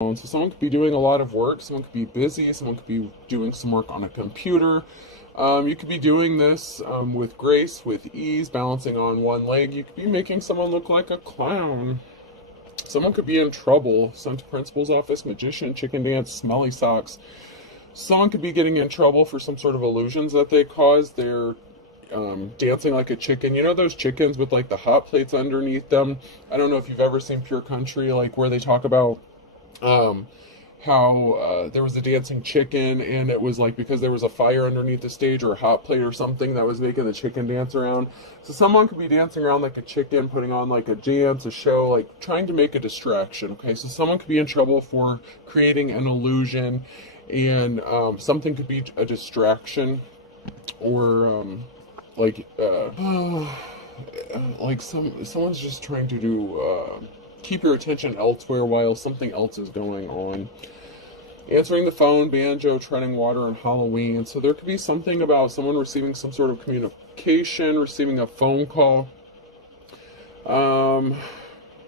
So someone could be doing a lot of work, someone could be busy, someone could be doing some work on a computer. You could be doing this with grace, with ease, balancing on one leg. You could be making someone look like a clown. Someone could be in trouble, sent to principal's office, magician, chicken dance, smelly socks. Someone could be getting in trouble for some sort of illusions that they caused. They're dancing like a chicken. You know those chickens with like the hot plates underneath them? I don't know if you've ever seen Pure Country, like where they talk about how there was a dancing chicken, and it was like because there was a fire underneath the stage or a hot plate or something that was making the chicken dance around. So someone could be dancing around like a chicken, putting on like a dance, a show, like trying to make a distraction. Okay, so someone could be in trouble for creating an illusion, and something could be a distraction, or like someone's just trying to do keep your attention elsewhere while something else is going on. Answering the phone, banjo, treading water on Halloween. So there could be something about someone receiving some sort of communication, receiving a phone call.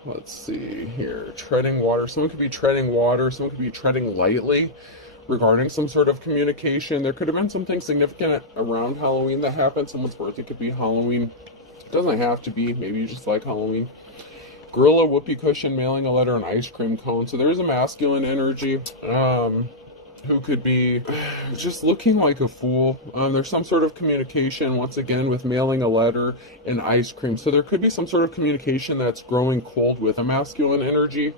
Let's see here. Treading water. Someone could be treading water. Someone could be treading lightly regarding some sort of communication. There could have been something significant around Halloween that happened. Someone's birthday could be Halloween. It doesn't have to be. Maybe you just like Halloween. Gorilla, whoopee cushion, mailing a letter, an ice cream cone. So there's a masculine energy who could be just looking like a fool. There's some sort of communication, once again, with mailing a letter and ice cream. So there could be some sort of communication that's growing cold with a masculine energy.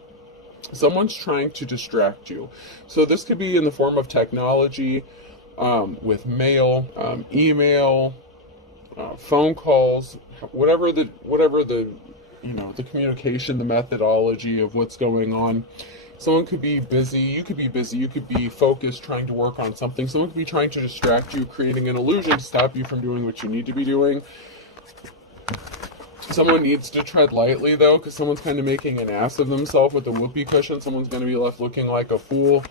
Someone's trying to distract you. So this could be in the form of technology, with mail, email, phone calls, whatever the the communication, the methodology of what's going on. Someone could be busy, you could be busy, you could be focused, trying to work on something. Someone could be trying to distract you, creating an illusion to stop you from doing what you need to be doing. Someone needs to tread lightly, though, because someone's kind of making an ass of themselves with the whoopee cushion. Someone's going to be left looking like a fool,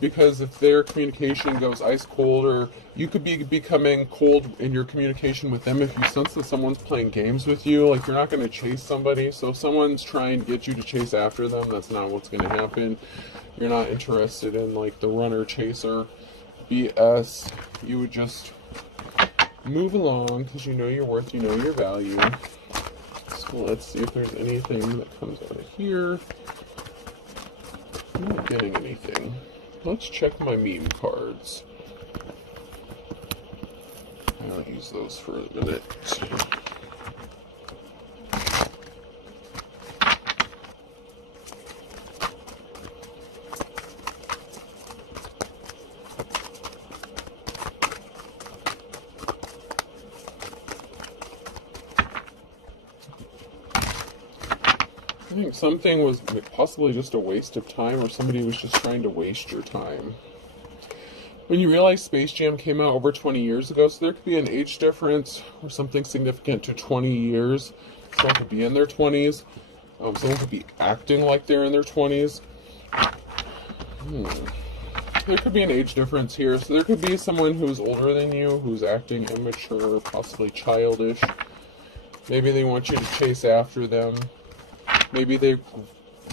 because if their communication goes ice cold, or you could be becoming cold in your communication with them if you sense that someone's playing games with you. Like, you're not going to chase somebody, so if someone's trying to get you to chase after them, that's not what's going to happen. You're not interested in, like, the runner-chaser BS. You would just move along because you know your worth, you know your value. So let's see if there's anything that comes out of here. I'm not getting anything. Let's check my meme cards. I'll use those for a minute. I think something was possibly just a waste of time, or somebody was just trying to waste your time. When you realize Space Jam came out over 20 years ago, so there could be an age difference or something significant to 20 years. Someone could be in their 20s. Someone could be acting like they're in their 20s. There could be an age difference here. So there could be someone who's older than you, who's acting immature, possibly childish. Maybe they want you to chase after them. Maybe they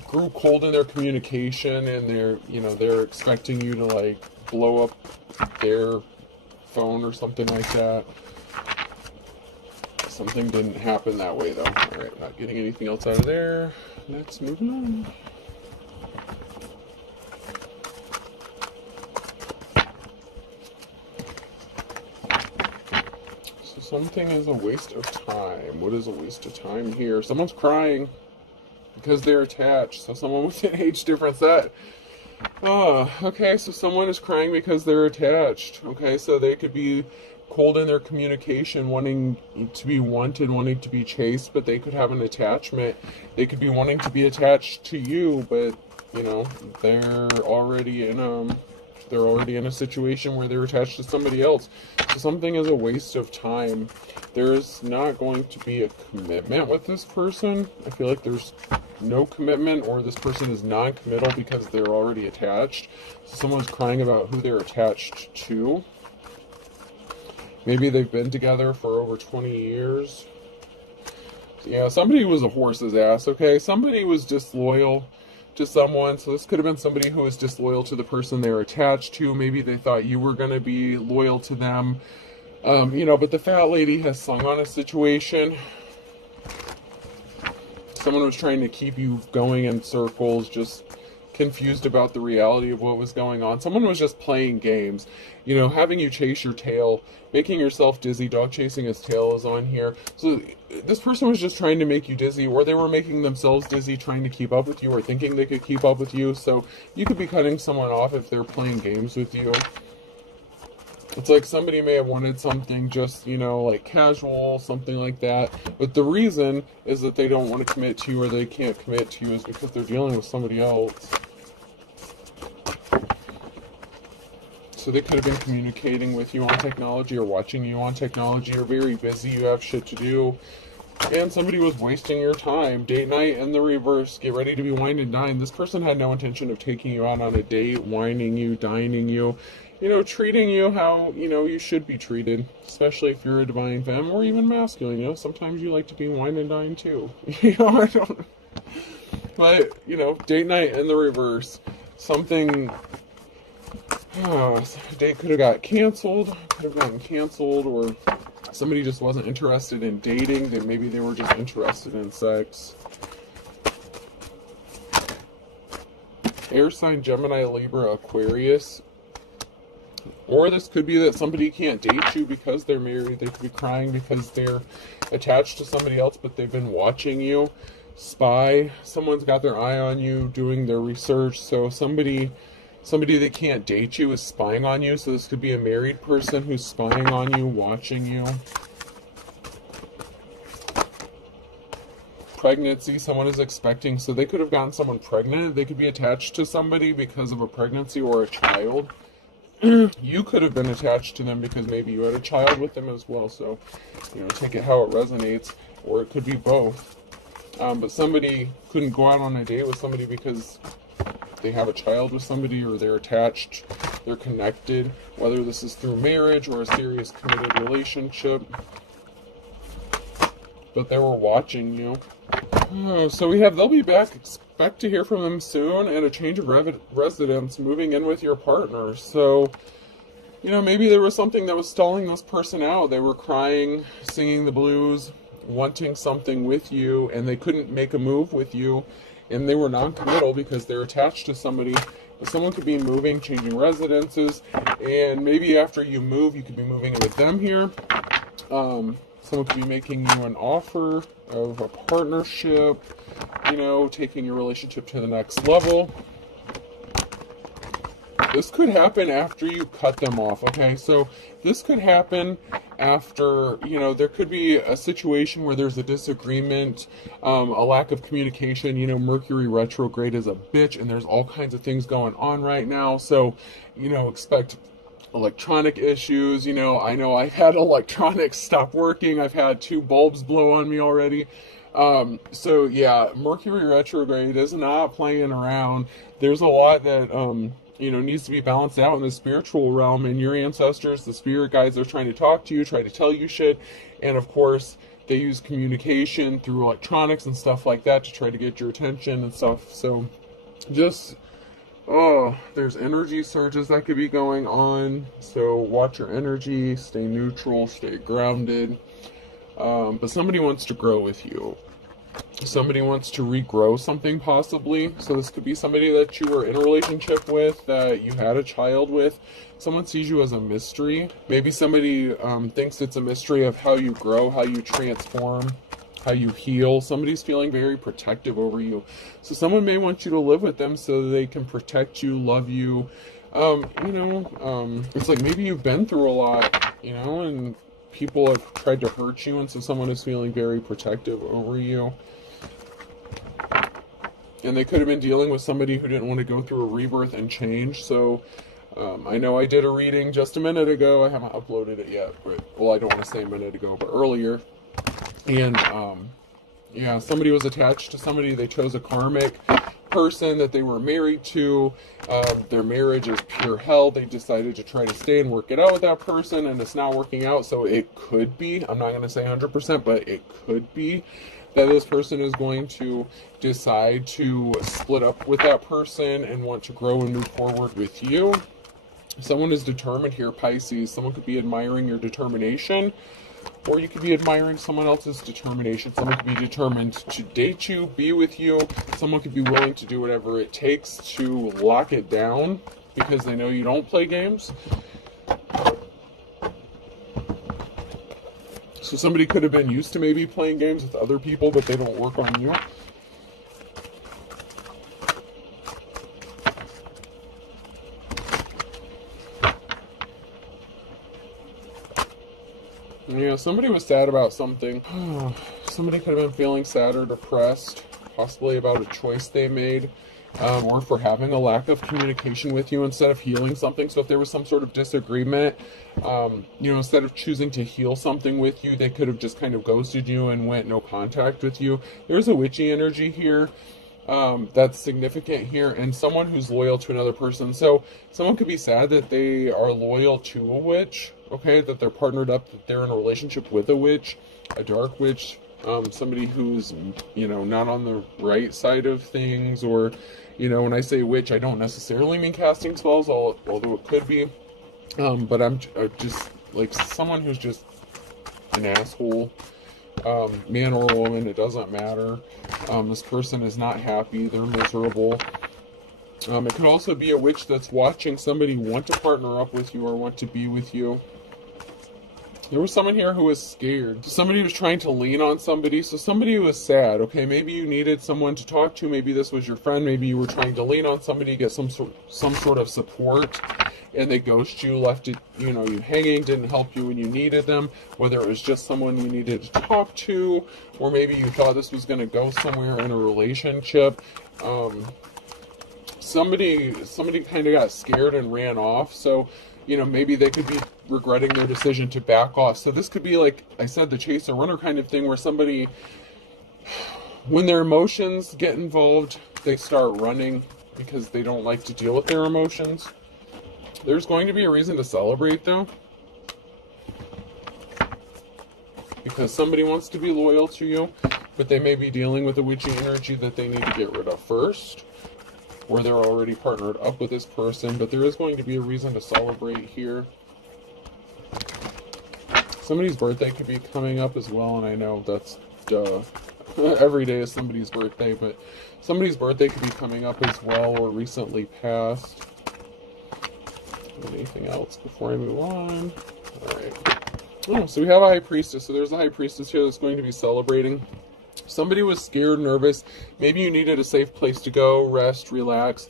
grew cold in their communication, and they're expecting you to like blow up their phone or something like that. Something didn't happen that way though. Alright, not getting anything else out of there. Let's move on. So something is a waste of time. What is a waste of time here? Someone's crying because they're attached. So someone with an age difference, okay, so someone is crying because they're attached. Okay, so they could be cold in their communication, wanting to be wanted, wanting to be chased, but they could have an attachment. They could be wanting to be attached to you, but they're already in a situation where they're attached to somebody else. So something is a waste of time. There's not going to be a commitment with this person. I feel like there's no commitment, or this person is non-committal because they're already attached. So someone's crying about who they're attached to. Maybe they've been together for over 20 years. Yeah, somebody was a horse's ass, okay? Somebody was disloyal to someone. So this could have been somebody who was disloyal to the person they were attached to. Maybe they thought you were going to be loyal to them. But the fat lady has slung on a situation. Someone was trying to keep you going in circles, just confused about the reality of what was going on. Someone was just playing games, having you chase your tail, making yourself dizzy. Dog chasing his tail is on here. So this person was just trying to make you dizzy, or they were making themselves dizzy trying to keep up with you, or thinking they could keep up with you. So you could be cutting someone off if they're playing games with you. It's like somebody may have wanted something just, like casual, something like that. But the reason is that they don't want to commit to you, or they can't commit to you, is because they're dealing with somebody else. So they could have been communicating with you on technology, or watching you on technology. You're very busy, you have shit to do. And somebody was wasting your time. Date night in the reverse. Get ready to be wined and dined. This person had no intention of taking you out on a date, wining you, dining you. Treating you how, you should be treated, especially if you're a divine femme or even masculine. Sometimes you like to be wine and dine too. I don't. But, date night in the reverse. Something, date could have gotten canceled, or somebody just wasn't interested in dating. That maybe they were just interested in sex. Air sign, Gemini, Libra, Aquarius. Or this could be that somebody can't date you because they're married. They could be crying because they're attached to somebody else, but they've been watching you. Spy. Someone's got their eye on you, doing their research. So somebody that can't date you is spying on you. So this could be a married person who's spying on you, watching you. Pregnancy. Someone is expecting. So they could have gotten someone pregnant. They could be attached to somebody because of a pregnancy or a child. You could have been attached to them because maybe you had a child with them as well. So, take it how it resonates, or it could be both. But somebody couldn't go out on a date with somebody because they have a child with somebody, or they're attached, they're connected, whether this is through marriage or a serious committed relationship. But they were watching you. So we have, they'll be back. Expect to hear from them soon, and a change of residence, moving in with your partner. So, maybe there was something that was stalling this person out. They were crying, singing the blues, wanting something with you, and they couldn't make a move with you, and they were non-committal because they're attached to somebody. But someone could be moving, changing residences, and maybe after you move, you could be moving in with them here. Someone could be making you an offer of a partnership, taking your relationship to the next level. This could happen after you cut them off, okay? So this could happen after, there could be a situation where there's a disagreement, a lack of communication. Mercury retrograde is a bitch, and there's all kinds of things going on right now. So, expect electronic issues. I know I've had electronics stop working. I've had 2 bulbs blow on me already. So yeah, Mercury retrograde is not playing around. There's a lot that, needs to be balanced out in the spiritual realm, and your ancestors, the spirit guides, are trying to talk to you, try to tell you shit. And of course, they use communication through electronics and stuff like that to try to get your attention and stuff. So just, there's energy surges that could be going on. So watch your energy, stay neutral, stay grounded. But somebody wants to grow with you. Somebody wants to regrow something, possibly. So this could be somebody that you were in a relationship with, that you had a child with. Someone sees you as a mystery. Maybe somebody thinks it's a mystery of how you grow, how you transform, how you heal. Somebody's feeling very protective over you. So someone may want you to live with them so that they can protect you, love you. It's like maybe you've been through a lot, and people have tried to hurt you, and so someone is feeling very protective over you. And they could have been dealing with somebody who didn't want to go through a rebirth and change. So I know I did a reading just a minute ago. I haven't uploaded it yet. But, I don't want to say a minute ago, but earlier. And somebody was attached to somebody. They chose a karmic person that they were married to. Their marriage is pure hell. They decided to try to stay and work it out with that person, and it's not working out. So it could be, I'm not going to say 100%, but it could be that this person is going to decide to split up with that person and want to grow and move forward with you. Someone is determined here, Pisces. Someone could be admiring your determination, or you could be admiring someone else's determination. Someone could be determined to date you, be with you. Someone could be willing to do whatever it takes to lock it down because they know you don't play games. So somebody could have been used to maybe playing games with other people, but they don't work on you. Yeah, somebody was sad about something. Somebody could have been feeling sad or depressed, possibly about a choice they made, or for having a lack of communication with you instead of healing something. So if there was some sort of disagreement, instead of choosing to heal something with you, they could have just kind of ghosted you and went no contact with you. There's a witchy energy here. That's significant here, and someone who's loyal to another person. So someone could be sad that they are loyal to a witch, okay, that they're partnered up, that they're in a relationship with a witch, a dark witch, somebody who's, not on the right side of things, or, when I say witch, I don't necessarily mean casting spells, although it could be, but I'm just, like, someone who's just an asshole. Man or woman, it doesn't matter. This person is not happy, they're miserable. It could also be a witch that's watching somebody want to partner up with you or want to be with you. There was someone here who was scared. Somebody was trying to lean on somebody, so somebody was sad, okay? Maybe you needed someone to talk to, maybe this was your friend, maybe you were trying to lean on somebody, get some sort of support, and they ghosted you, left it, you hanging, didn't help you when you needed them, whether it was just someone you needed to talk to, or maybe you thought this was going to go somewhere in a relationship. Somebody kind of got scared and ran off, so, maybe they could be regretting their decision to back off. So this could be, like I said, the chase or runner kind of thing, where somebody, when their emotions get involved, they start running because they don't like to deal with their emotions. There's going to be a reason to celebrate, though, because somebody wants to be loyal to you, but they may be dealing with a witchy energy that they need to get rid of first, or they're already partnered up with this person, but there is going to be a reason to celebrate here. Somebody's birthday could be coming up as well, and I know that's every day is somebody's birthday, but somebody's birthday could be coming up as well, or recently passed. Anything else before I move on? Alright. So we have a high priestess. So there's a high priestess here that's going to be celebrating. Somebody was scared, nervous. Maybe you needed a safe place to go, rest, relax.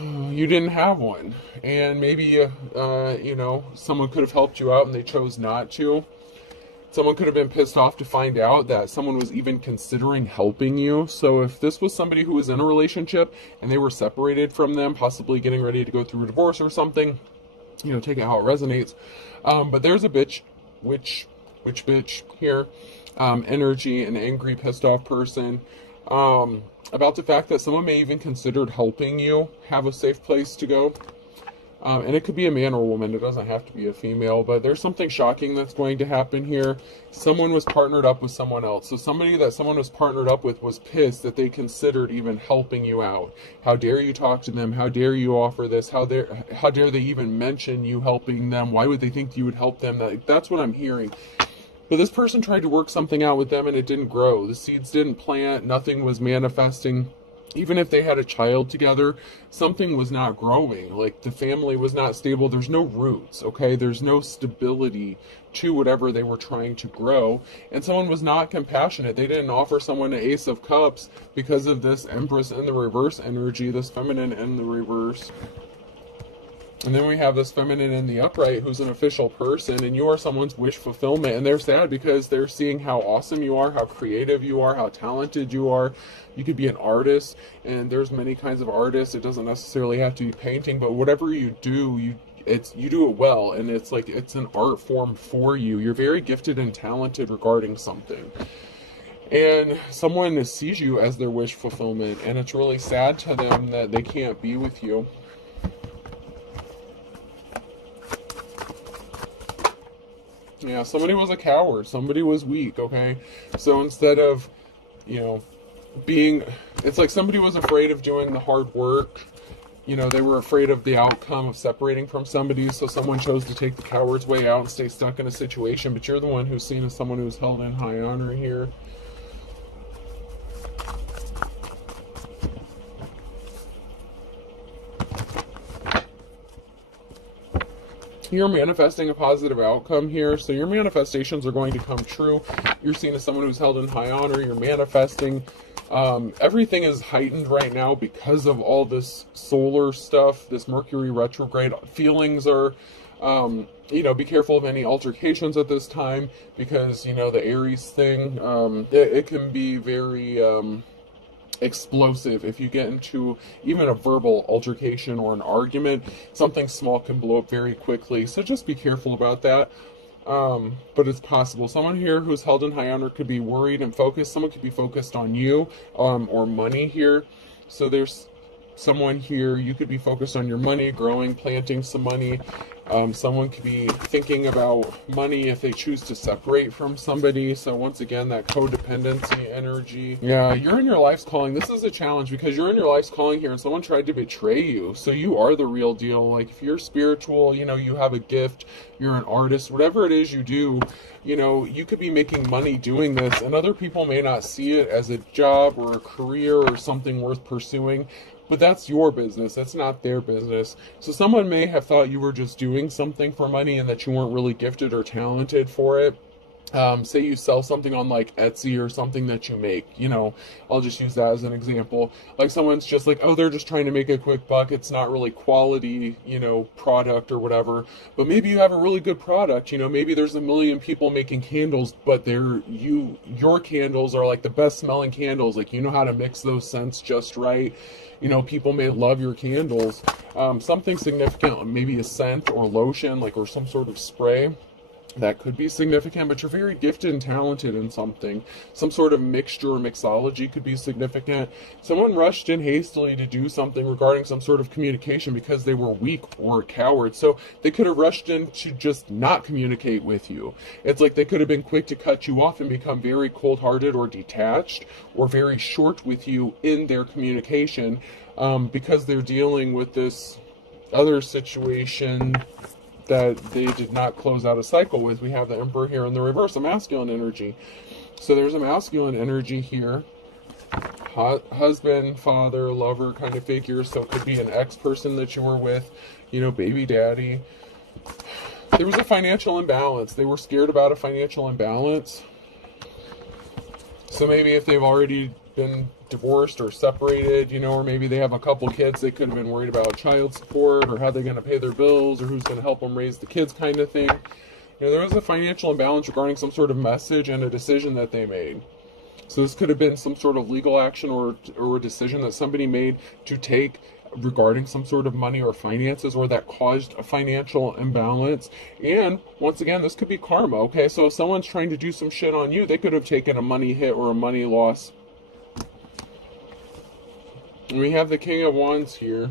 You didn't have one. And maybe, someone could have helped you out and they chose not to. Someone could have been pissed off to find out that someone was even considering helping you. So if this was somebody who was in a relationship and they were separated from them, possibly getting ready to go through a divorce or something, take it how it resonates. But there's a bitch here, energy, an angry, pissed off person, about the fact that someone may even considered helping you have a safe place to go. And it could be a man or a woman. It doesn't have to be a female, but there's something shocking that's going to happen here. Someone was partnered up with someone else. So somebody that someone was partnered up with was pissed that they considered even helping you out. How dare you talk to them? How dare you offer this? How dare they even mention you helping them? Why would they think you would help them? That's what I'm hearing. But this person tried to work something out with them and it didn't grow. The seeds didn't plant. Nothing was manifesting. Even if they had a child together, something was not growing. Like, the family was not stable. There's no roots, okay? There's no stability to whatever they were trying to grow. And someone was not compassionate. They didn't offer someone an Ace of Cups because of this Empress in the reverse energy, this feminine in the reverse. And then we have this feminine in the upright who's an official person, and you are someone's wish fulfillment. And they're sad because they're seeing how awesome you are, how creative you are, how talented you are. You could be an artist, and there's many kinds of artists. It doesn't necessarily have to be painting, but whatever you do, you do it well, and it's like it's an art form for you. You're very gifted and talented regarding something. And someone sees you as their wish fulfillment, and it's really sad to them that they can't be with you. Yeah, somebody was a coward. Somebody was weak, okay? So instead of you know, being, it's like somebody was afraid of doing the hard work. You know, they were afraid of the outcome of separating from somebody, so someone chose to take the coward's way out and stay stuck in a situation, but you're the one who's seen as someone who's held in high honor here. You're manifesting a positive outcome here, so your manifestations are going to come true. You're seen as someone who's held in high honor. You're manifesting. Everything is heightened right now because of all this solar stuff, this Mercury retrograde. Feelings are, you know, be careful of any altercations at this time, because, you know, the Aries thing, it can be very explosive. If you get into even a verbal altercation or an argument, something small can blow up very quickly, so just be careful about that. But it's possible. Someone here who's held in high honor could be worried and focused. Someone could be focused on you, or money here. So there's someone here, you could be focused on your money, growing, planting some money. Someone could be thinking about money if they choose to separate from somebody. So once again, that codependency energy. Yeah, you're in your life's calling. This is a challenge because you're in your life's calling here and someone tried to betray you. So you are the real deal. Like, if you're spiritual, you know, you have a gift, you're an artist, whatever it is you do, you know, you could be making money doing this, and other people may not see it as a job or a career or something worth pursuing. But that's your business. That's not their business. So someone may have thought you were just doing something for money and that you weren't really gifted or talented for it. Say you sell something on like Etsy or something that you make, you know, I'll just use that as an example. Like, someone's just like, oh, they're just trying to make a quick buck. It's not really quality, you know, product or whatever. But maybe you have a really good product. You know, maybe there's a million people making candles, but your candles are like the best smelling candles. Like, you know how to mix those scents just right. You know, people may love your candles. Something significant, maybe a scent or lotion, like, or some sort of spray. That could be significant, but you're very gifted and talented in something. Some sort of mixture or mixology could be significant. Someone rushed in hastily to do something regarding some sort of communication because they were weak or cowards. So they could have rushed in to just not communicate with you. It's like they could have been quick to cut you off and become very cold-hearted or detached or very short with you in their communication, because they're dealing with this other situation that they did not close out a cycle with. We have the Emperor here in the reverse, a masculine energy. So there's a masculine energy here. Husband, father, lover kind of figure. So it could be an ex-person that you were with, you know, baby daddy. There was a financial imbalance. They were scared about a financial imbalance. So maybe if they've already been divorced or separated, you know, or maybe they have a couple kids, they could have been worried about child support or how they're going to pay their bills or who's going to help them raise the kids kind of thing. You know, there was a financial imbalance regarding some sort of message and a decision that they made. So this could have been some sort of legal action or a decision that somebody made to take regarding some sort of money or finances, or that caused a financial imbalance. And once again, this could be karma. Okay, so if someone's trying to do some shit on you, they could have taken a money hit or a money loss. And we have the King of Wands here.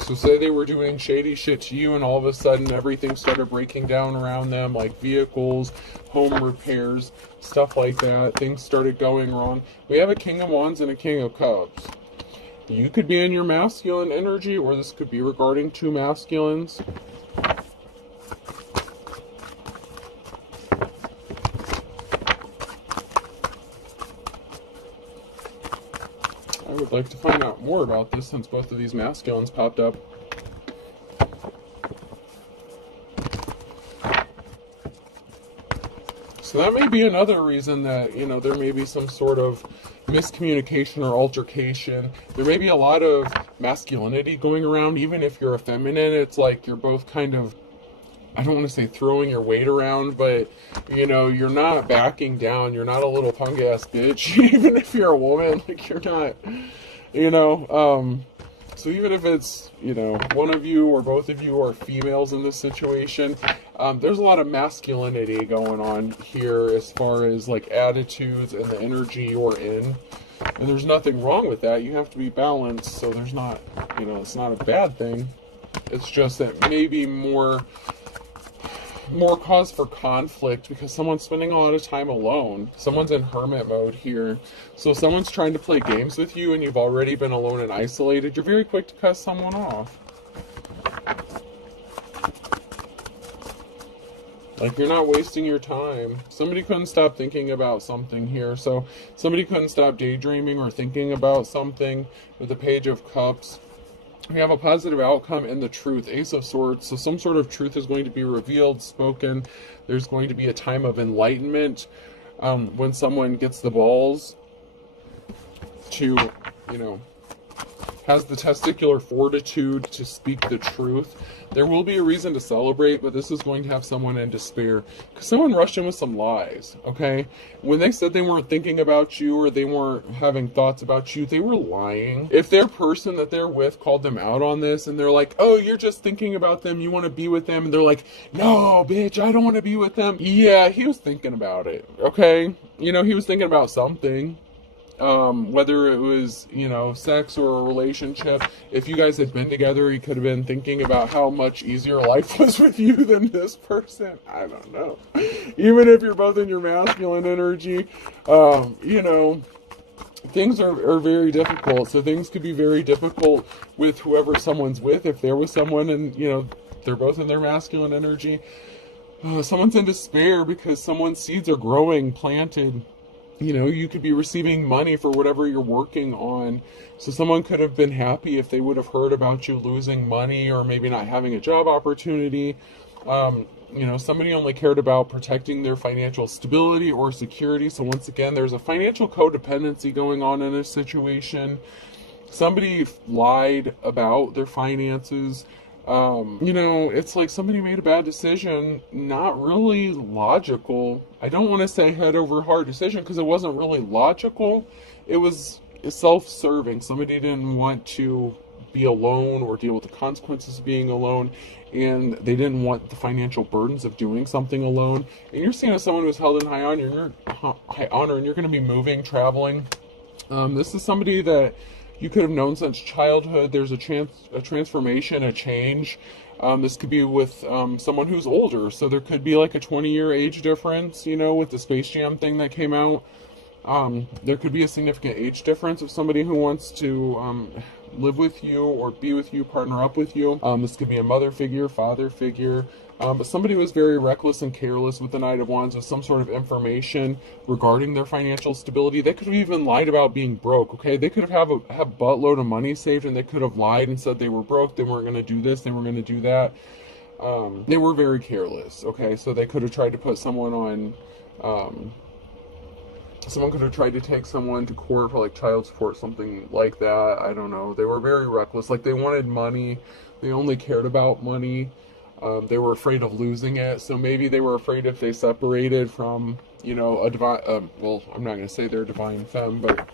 So say they were doing shady shit to you and all of a sudden everything started breaking down around them, like vehicles, home repairs, stuff like that. Things started going wrong. We have a King of Wands and a King of Cups. You could be in your masculine energy, or this could be regarding two masculines. I would like to find out more about this since both of these masculines popped up. So that may be another reason that, you know, there may be some sort of miscommunication or altercation. There may be a lot of masculinity going around. Even if you're a feminine, it's like you're both kind of, I don't want to say throwing your weight around, but, you know, you're not backing down. You're not a little punk ass bitch. Even if you're a woman, like, you're not, you know, so even if it's, you know, one of you or both of you are females in this situation, there's a lot of masculinity going on here as far as like attitudes and the energy you're in. And there's nothing wrong with that. You have to be balanced, so there's not, you know, it's not a bad thing. It's just that maybe more more cause for conflict because someone's spending a lot of time alone. Someone's in hermit mode here. So someone's trying to play games with you and you've already been alone and isolated. You're very quick to cut someone off. Like, you're not wasting your time. Somebody couldn't stop thinking about something here. So somebody couldn't stop daydreaming or thinking about something. With the Page of Cups, we have a positive outcome in the truth. Ace of Swords. So some sort of truth is going to be revealed, spoken. There's going to be a time of enlightenment when someone gets the balls to, you know, has the testicular fortitude to speak the truth. There will be a reason to celebrate, but this is going to have someone in despair because someone rushed in with some lies, okay? When they said they weren't thinking about you or they weren't having thoughts about you, they were lying. If their person that they're with called them out on this and they're like, oh, you're just thinking about them, you want to be with them, and they're like, no, bitch, I don't want to be with them. Yeah, he was thinking about it, okay? You know, he was thinking about something. Whether it was, you know, sex or a relationship. If you guys had been together, he could have been thinking about how much easier life was with you than this person. I don't know. Even if you're both in your masculine energy, you know, things are very difficult. So things could be very difficult with whoever someone's with. If they're with someone and, you know, they're both in their masculine energy, someone's in despair because someone's seeds are growing, planted. You know, you could be receiving money for whatever you're working on. So someone could have been happy if they would have heard about you losing money or maybe not having a job opportunity. You know, somebody only cared about protecting their financial stability or security. So once again, there's a financial codependency going on in this situation. Somebody lied about their finances. You know, it's like somebody made a bad decision, not really logical. I don't want to say head over heart decision because it wasn't really logical. It was self-serving. Somebody didn't want to be alone or deal with the consequences of being alone, and they didn't want the financial burdens of doing something alone. And you're seeing as someone who's held in high honor, and you're going to be moving, traveling. This is somebody that you could have known since childhood. There's a transformation, a change. This could be with someone who's older. So there could be like a 20-year age difference, you know, with the Space Jam thing that came out. There could be a significant age difference of somebody who wants to live with you or be with you, partner up with you. This could be a mother figure, father figure. But somebody was very reckless and careless with the Knight of Wands with some sort of information regarding their financial stability. They could have even lied about being broke, okay? They could have a buttload of money saved and they could have lied and said they were broke, they weren't going to do this, they weren't going to do that. They were very careless, okay? So they could have tried to put someone on, someone could have tried to take someone to court for like child support, something like that. I don't know. They were very reckless. Like, they wanted money. They only cared about money. They were afraid of losing it, so maybe they were afraid if they separated from, you know, a divine, well, I'm not going to say they're a divine femme, but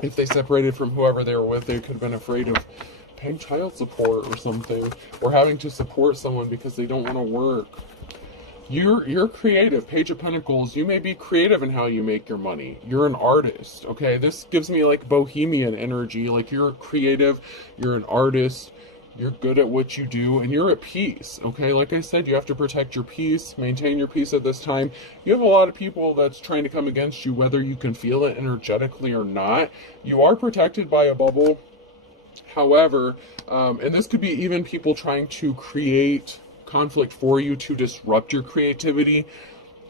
if they separated from whoever they were with, they could have been afraid of paying child support or something, or having to support someone because they don't want to work. You're creative. Page of Pentacles. You may be creative in how you make your money. You're an artist, okay? This gives me like bohemian energy. Like, you're creative, you're an artist, you're good at what you do, and you're at peace, okay? Like I said, you have to protect your peace, maintain your peace at this time. You have a lot of people that's trying to come against you, whether you can feel it energetically or not. You are protected by a bubble. However, and this could be even people trying to create conflict for you to disrupt your creativity.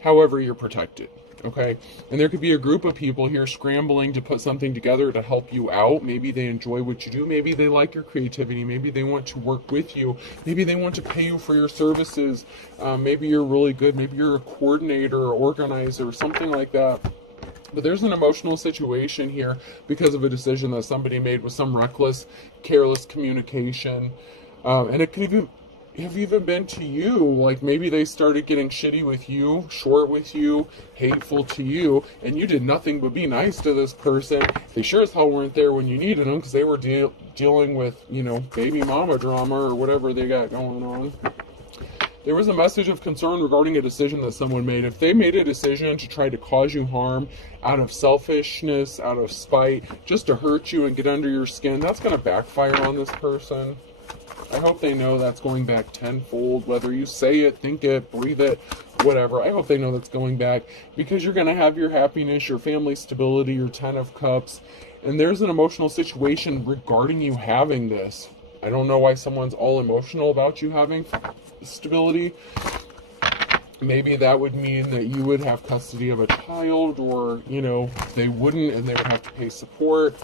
However, you're protected. Okay, and there could be a group of people here scrambling to put something together to help you out. Maybe they enjoy what you do. Maybe they like your creativity. Maybe they want to work with you. Maybe they want to pay you for your services. Maybe you're really good. Maybe you're a coordinator or organizer or something like that. But there's an emotional situation here because of a decision that somebody made with some reckless, careless communication. And it could have even been to you. Like, maybe they started getting shitty with you, short with you, hateful to you, and you did nothing but be nice to this person. They sure as hell weren't there when you needed them because they were dealing with, you know, baby mama drama or whatever they got going on. There was a message of concern regarding a decision that someone made. If they made a decision to try to cause you harm out of selfishness, out of spite, just to hurt you and get under your skin, that's going to backfire on this person. I hope they know that's going back tenfold, whether you say it, think it, breathe it, whatever. I hope they know that's going back, because you're going to have your happiness, your family stability, your 10 of cups, and there's an emotional situation regarding you having this. I don't know why someone's all emotional about you having stability. Maybe that would mean that you would have custody of a child, or, you know, they wouldn't and they would have to pay support.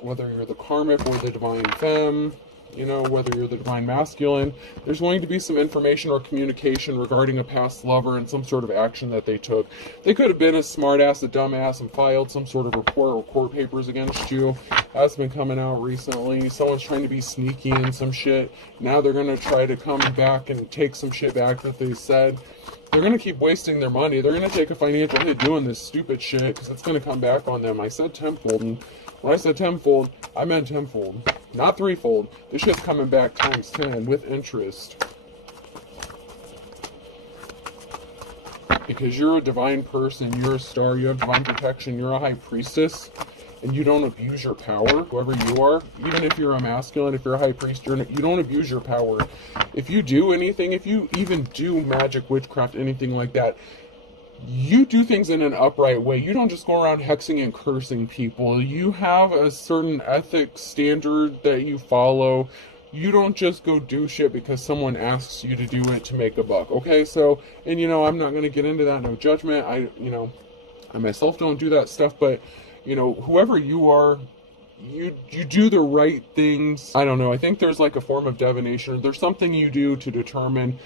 Whether you're the karmic or the divine femme, you know, whether you're the divine masculine, there's going to be some information or communication regarding a past lover and some sort of action that they took. They could have been a smartass, a dumbass, and filed some sort of report or court papers against you. That's been coming out recently. Someone's trying to be sneaky in some shit. Now they're going to try to come back and take some shit back that they said. They're going to keep wasting their money. They're going to take a financial hit doing this stupid shit, because it's going to come back on them. I said tenfold, and when I said tenfold, I meant tenfold, not threefold. This shit's coming back times 10 with interest. Because you're a divine person, you're a star, you have divine protection, you're a high priestess, and you don't abuse your power, whoever you are. Even if you're a masculine, if you're a high priest, you don't abuse your power. If you do anything, if you even do magic, witchcraft, anything like that, you do things in an upright way. You don't just go around hexing and cursing people. You have a certain ethic standard that you follow. You don't just go do shit because someone asks you to do it to make a buck. Okay, so, and you know, I'm not going to get into that, no judgment. I myself don't do that stuff, but, you know, whoever you are, you do the right things. I don't know, I think there's like a form of divination. There's something you do to determine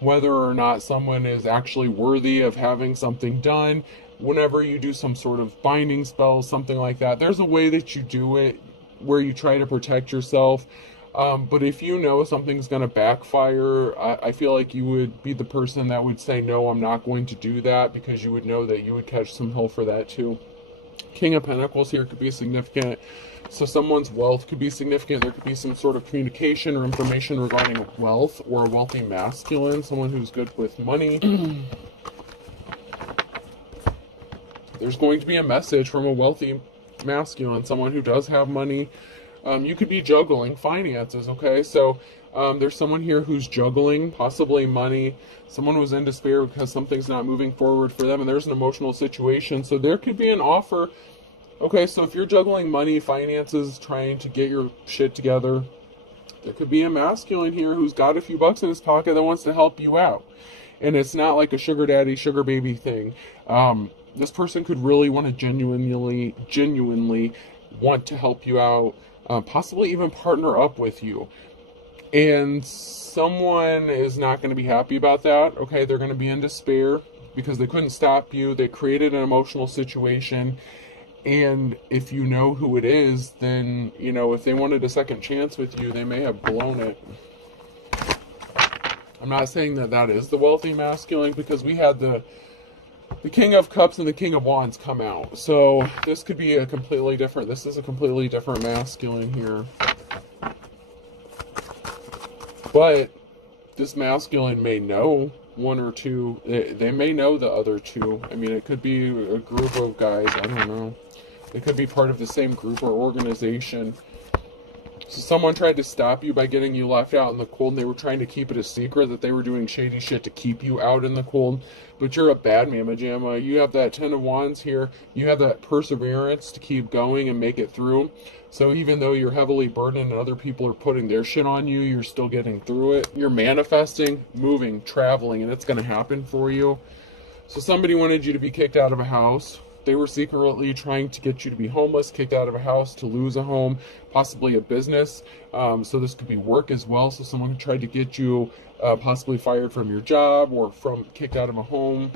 whether or not someone is actually worthy of having something done. Whenever you do some sort of binding spell, something like that, there's a way that you do it where you try to protect yourself. But if you know something's going to backfire, I feel like you would be the person that would say, no, I'm not going to do that, because you would know that you would catch some hell for that too. King of Pentacles here could be significant. So someone's wealth could be significant. There could be some sort of communication or information regarding wealth, or a wealthy masculine, someone who's good with money. There's going to be a message from a wealthy masculine, someone who does have money. You could be juggling finances, okay? So there's someone here who's juggling possibly money. Someone who's in despair because something's not moving forward for them, and there's an emotional situation. So there could be an offer. Okay, so if you're juggling money, finances, trying to get your shit together, there could be a masculine here who's got a few bucks in his pocket that wants to help you out. And it's not like a sugar daddy, sugar baby thing. This person could really want to genuinely want to help you out, possibly even partner up with you. And someone is not going to be happy about that. Okay, they're going to be in despair because they couldn't stop you. They created an emotional situation. And if you know who it is, then, you know, if they wanted a second chance with you, they may have blown it. I'm not saying that that is the wealthy masculine, because we had the King of Cups and the King of Wands come out. So this could be a completely different, this is a completely different masculine here. But this masculine may know one or two, they may know the other two. I mean, it could be a group of guys, I don't know. It could be part of the same group or organization. So someone tried to stop you by getting you left out in the cold, and they were trying to keep it a secret that they were doing shady shit to keep you out in the cold. But you're a bad mamma jamma. You have that 10 of Wands here. You have that perseverance to keep going and make it through. So even though you're heavily burdened and other people are putting their shit on you, you're still getting through it. You're manifesting, moving, traveling, and it's going to happen for you. So somebody wanted you to be kicked out of a house. They were secretly trying to get you to be homeless, kicked out of a house, to lose a home, possibly a business. So this could be work as well. So someone tried to get you possibly fired from your job, or from kicked out of a home.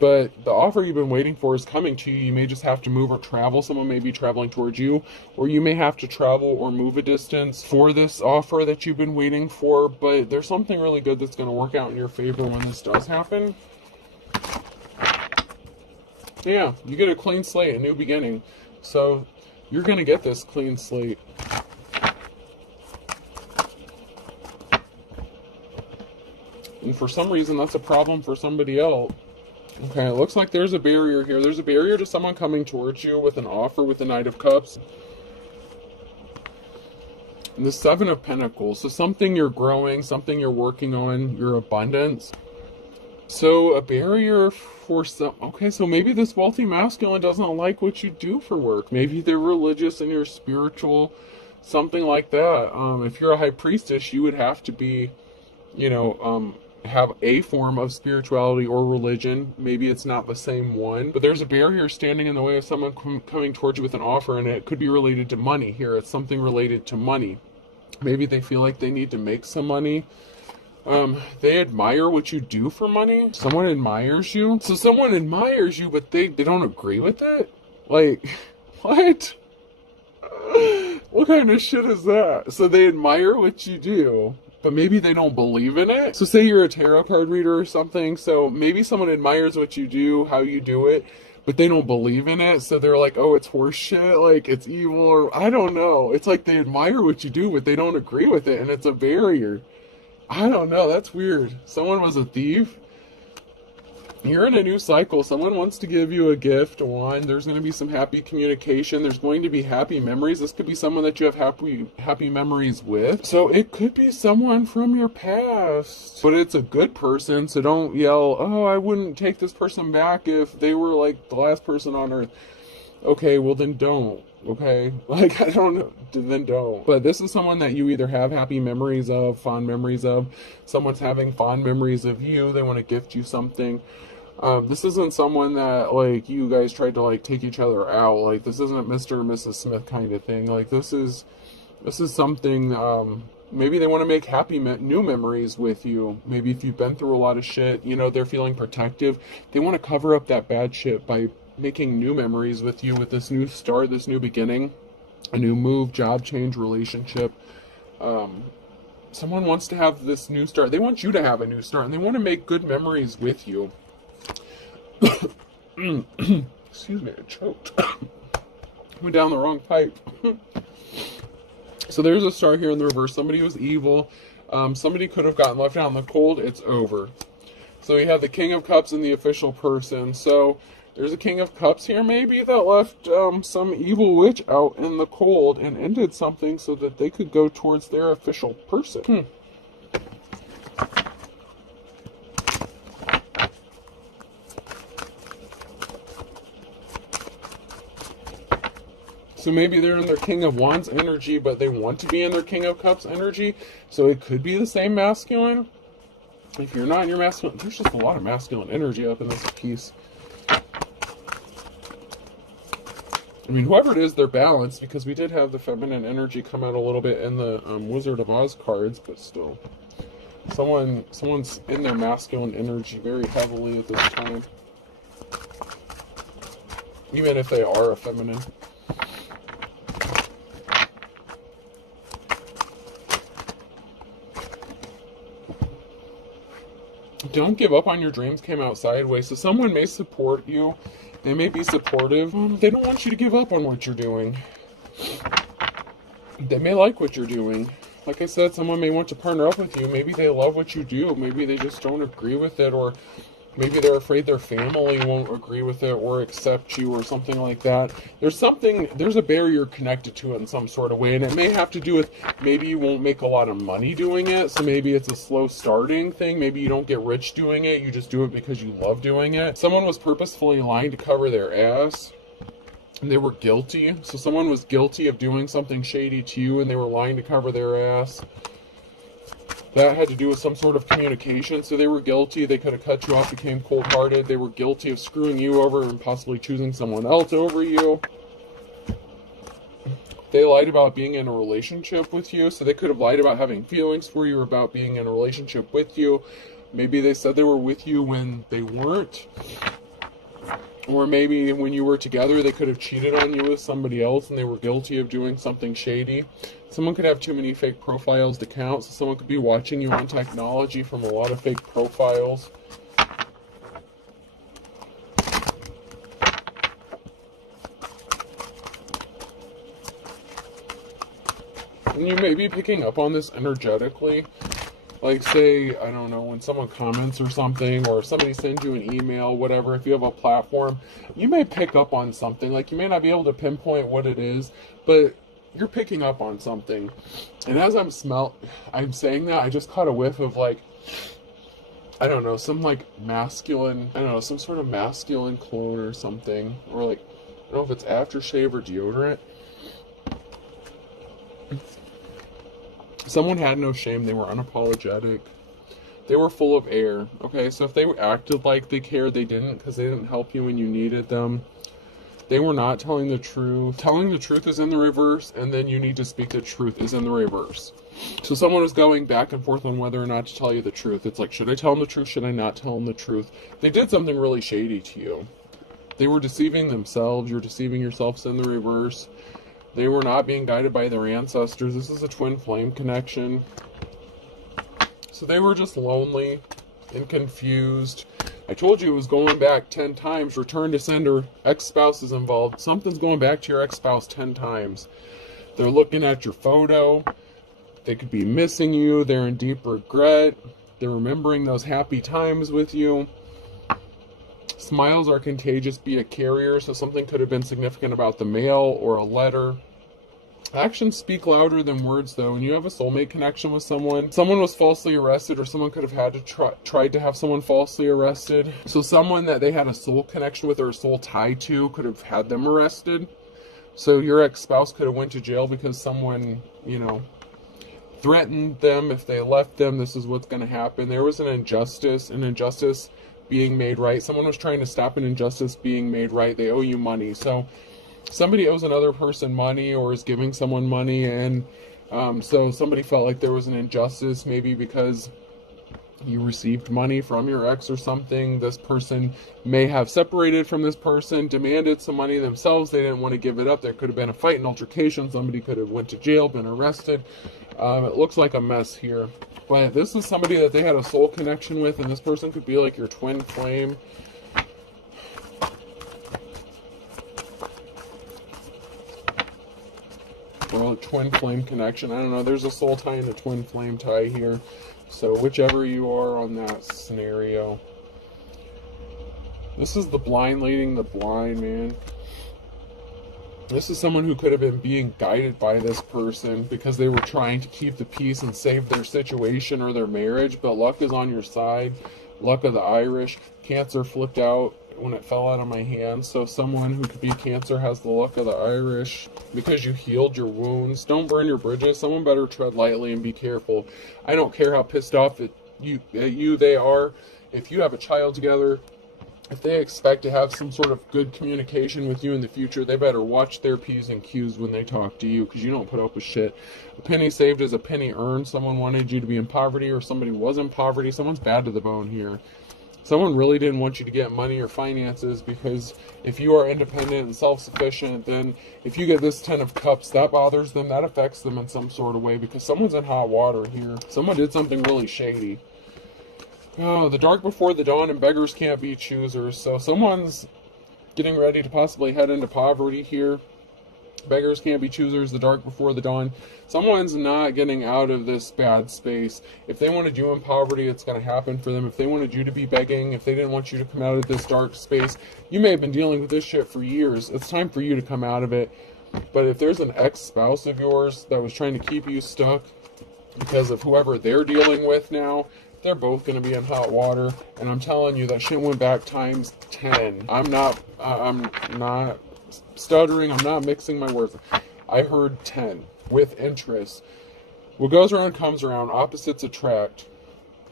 But the offer you've been waiting for is coming to you. You may just have to move or travel. Someone may be traveling towards you, or you may have to travel or move a distance for this offer that you've been waiting for. But there's something really good that's going to work out in your favor when this does happen. Yeah, you get a clean slate, a new beginning. So you're going to get this clean slate. And for some reason, that's a problem for somebody else. Okay, it looks like there's a barrier here. There's a barrier to someone coming towards you with an offer with the Knight of Cups. And the Seven of Pentacles. So something you're growing, something you're working on, your abundance. So a barrier for some, okay, so maybe this wealthy masculine doesn't like what you do for work. Maybe they're religious and you're spiritual, something like that. If you're a high priestess, you would have to be, have a form of spirituality or religion. Maybe it's not the same one, but there's a barrier standing in the way of someone coming towards you with an offer, and it could be related to money here. It's something related to money. Maybe they feel like they need to make some money. They admire what you do for money. Someone admires you. So someone admires you, but they don't agree with it? Like, what? What kind of shit is that? So they admire what you do, but maybe they don't believe in it. So say you're a tarot card reader or something. So maybe someone admires what you do, how you do it, but they don't believe in it. So they're like, oh, it's horse shit. Like, it's evil, or I don't know. It's like they admire what you do, but they don't agree with it. And it's a barrier. I don't know. That's weird. Someone was a thief. You're in a new cycle. Someone wants to give you a gift. One, there's going to be some happy communication. There's going to be happy memories. This could be someone that you have happy memories with. So it could be someone from your past, but it's a good person. So don't yell, oh, I wouldn't take this person back if they were like the last person on earth. Okay, well then don't. Okay, like, I don't know, then don't. But this is someone that you either have happy memories of, fond memories of. Someone's having fond memories of you. They want to gift you something. This isn't someone that, like, you guys tried to, like, take each other out. Like, this isn't Mr. and Mrs. Smith kind of thing. Like, this is something, maybe they want to make happy new memories with you. Maybe if you've been through a lot of shit, they're feeling protective. They want to cover up that bad shit by making new memories with you, with this new start, this new beginning, a new move, job change, relationship. Someone wants to have this new start. They want you to have a new start, and they want to make good memories with you. Excuse me, I choked. Went down the wrong pipe. So there's a star here in the reverse. Somebody was evil. Somebody could have gotten left out in the cold. It's over. So we have the King of Cups and the official person. So there's a King of Cups here maybe that left some evil witch out in the cold and ended something so that they could go towards their official person. So maybe they're in their King of Wands energy, but they want to be in their King of Cups energy. So it could be the same masculine. If you're not in your masculine, there's just a lot of masculine energy up in this piece. I mean, whoever it is, they're balanced, because we did have the feminine energy come out a little bit in the Wizard of Oz cards, but still. Someone's in their masculine energy very heavily at this time. Even if they are a feminine. Don't give up on your dreams came out sideways. So someone may support you. They may be supportive. They don't want you to give up on what you're doing. They may like what you're doing. Like I said, someone may want to partner up with you. Maybe they love what you do. Maybe they just don't agree with it, or maybe they're afraid their family won't agree with it or accept you or something like that. There's a barrier connected to it in some sort of way, and it may have to do with maybe you won't make a lot of money doing it, so maybe it's a slow starting thing. Maybe you don't get rich doing it, you just do it because you love doing it. Someone was purposefully lying to cover their ass, and they were guilty. So someone was guilty of doing something shady to you, and they were lying to cover their ass. That had to do with some sort of communication. So they were guilty. They could have cut you off, became cold-hearted. They were guilty of screwing you over and possibly choosing someone else over you. They lied about being in a relationship with you. So they could have lied about having feelings for you or about being in a relationship with you. Maybe they said they were with you when they weren't. Or maybe when you were together, they could have cheated on you with somebody else and they were guilty of doing something shady. Someone could have too many fake profiles to count, so someone could be watching you on technology from a lot of fake profiles. And you may be picking up on this energetically. Like, say, I don't know, when someone comments or something, or somebody sends you an email, whatever, if you have a platform, you may pick up on something. Like, you may not be able to pinpoint what it is, but you're picking up on something. And as I'm saying that, I just caught a whiff of like, I don't know, some like masculine, I don't know, some sort of masculine cologne or something. Or like, I don't know if it's aftershave or deodorant. Someone had no shame. They were unapologetic. They were full of air. Okay, so if they acted like they cared, they didn't, because they didn't help you when you needed them. They were not telling the truth. Telling the truth is in the reverse, and then you need to speak the truth is in the reverse. So someone was going back and forth on whether or not to tell you the truth. It's like, should I tell them the truth? Should I not tell them the truth? They did something really shady to you. They were deceiving themselves. You're deceiving yourselves in the reverse. They were not being guided by their ancestors. This is a twin flame connection. So they were just lonely and confused. I told you it was going back 10 times. Return to sender. Ex-spouse is involved. Something's going back to your ex-spouse 10 times. They're looking at your photo. They could be missing you. They're in deep regret. They're remembering those happy times with you. Smiles are contagious. Be a carrier. So something could have been significant about the mail or a letter. Actions speak louder than words, though. When you have a soulmate connection with someone was falsely arrested, or someone could have had to tried to have someone falsely arrested. So someone that they had a soul connection with or a soul tie to could have had them arrested. So your ex-spouse could have went to jail because someone, threatened them if they left them. This is what's going to happen. There was an injustice being made right. Someone was trying to stop an injustice being made right. They owe you money. So somebody owes another person money or is giving someone money, and so somebody felt like there was an injustice, maybe because you received money from your ex or something. This person may have separated from this person, demanded some money themselves. They didn't want to give it up. There could have been a fight, an altercation. Somebody could have went to jail, been arrested. It looks like a mess here. But this is somebody that they had a soul connection with, and this person could be like your twin flame. Or a twin flame connection. I don't know. There's a soul tie and a twin flame tie here. So whichever you are on that scenario. This is the blind leading the blind, man. This is someone who could have been being guided by this person because they were trying to keep the peace and save their situation or their marriage, but luck is on your side. Luck of the Irish. Cancer flipped out when it fell out of my hand. So someone who could be Cancer has the luck of the Irish because you healed your wounds. Don't burn your bridges. Someone better tread lightly and be careful. I don't care how pissed off at you they are. If you have a child together, if they expect to have some sort of good communication with you in the future, they better watch their P's and Q's when they talk to you, because you don't put up with shit. A penny saved is a penny earned. Someone wanted you to be in poverty, or somebody was in poverty. Someone's bad to the bone here. Someone really didn't want you to get money or finances, because if you are independent and self-sufficient, then if you get this 10 of Cups, that bothers them, that affects them in some sort of way, because someone's in hot water here. Someone did something really shady. Oh, the dark before the dawn, and beggars can't be choosers. So someone's getting ready to possibly head into poverty here. Beggars can't be choosers, the dark before the dawn. Someone's not getting out of this bad space. If they wanted you in poverty, it's going to happen for them. If they wanted you to be begging, if they didn't want you to come out of this dark space, you may have been dealing with this shit for years. It's time for you to come out of it. But if there's an ex-spouse of yours that was trying to keep you stuck because of whoever they're dealing with now, they're both going to be in hot water. And I'm telling you, that shit went back times 10. I'm not stuttering. I'm not mixing my words. I heard 10 with interest. What goes around comes around. Opposites attract.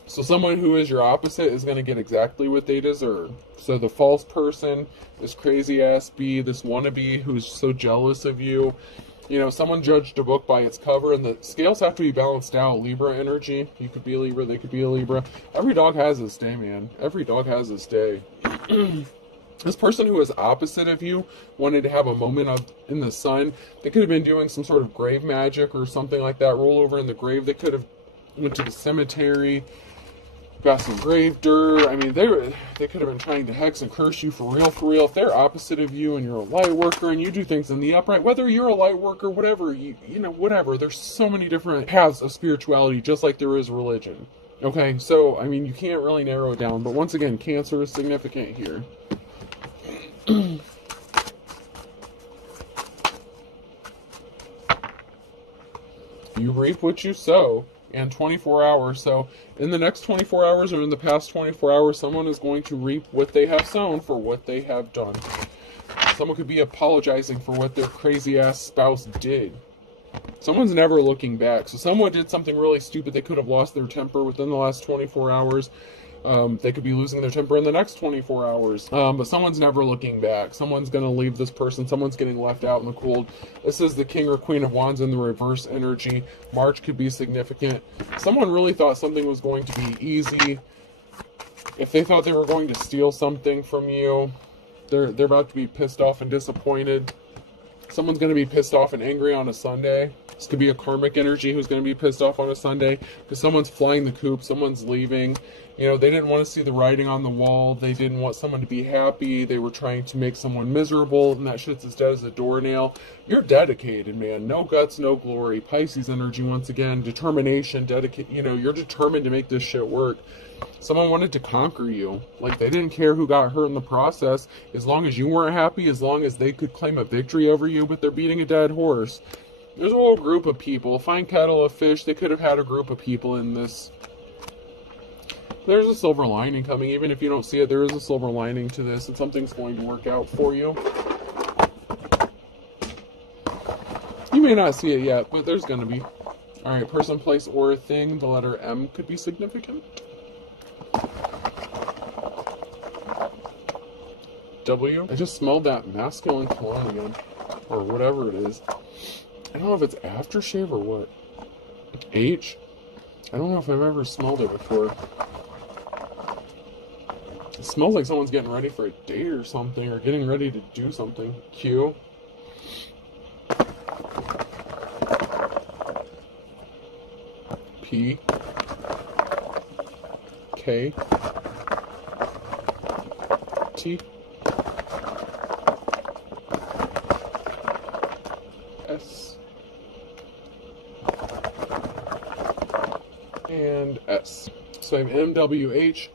So someone who is your opposite is going to get exactly what they deserve. So the false person, this crazy ass bee, this wannabe who's so jealous of you. You know, someone judged a book by its cover, and the scales have to be balanced out. Libra energy. You could be a Libra, they could be a Libra. Every dog has his day, man. Every dog has his day. This person who is opposite of you wanted to have a moment in the sun. They could have been doing some sort of grave magic or something like that. Roll over in the grave. They could have went to the cemetery, got some grave dirt. I mean, they could have been trying to hex and curse you for real, for real. If they're opposite of you and you're a light worker and you do things in the upright, whether you're a light worker, whatever, whatever. There's so many different paths of spirituality, just like there is religion. Okay, so, I mean, you can't really narrow it down. But once again, Cancer is significant here. You reap what you sow. And 24 hours. So in the next 24 hours or in the past 24 hours, someone is going to reap what they have sown for what they have done. Someone could be apologizing for what their crazy ass spouse did. Someone's never looking back. So someone did something really stupid. They could have lost their temper within the last 24 hours. They could be losing their temper in the next 24 hours. But someone's never looking back. Someone's going to leave this person. Someone's getting left out in the cold. This is the King or Queen of Wands in the reverse energy. March could be significant. Someone really thought something was going to be easy. If they thought they were going to steal something from you, they're about to be pissed off and disappointed. Someone's going to be pissed off and angry on a Sunday. This could be a karmic energy who's going to be pissed off on a Sunday because someone's flying the coop, someone's leaving. You know, they didn't want to see the writing on the wall. They didn't want someone to be happy. They were trying to make someone miserable, and that shit's as dead as a doornail. You're dedicated, man. No guts, no glory. Pisces energy, once again. Determination, you know, you're determined to make this shit work. Someone wanted to conquer you. Like, they didn't care who got hurt in the process. As long as you weren't happy, as long as they could claim a victory over you, but they're beating a dead horse. There's a whole group of people. Fine kettle of fish. They could have had a group of people in this. There's a silver lining coming. Even if you don't see it, there is a silver lining to this, and something's going to work out for you. You may not see it yet, but there's going to be. Alright, person, place, or thing. The letter M could be significant. W. I just smelled that masculine cologne again. Or whatever it is. I don't know if it's aftershave or what. H. I don't know if I've ever smelled it before. It smells like someone's getting ready for a date or something, or getting ready to do something. Q. P. K. T. S. And S. So I have M, W, H,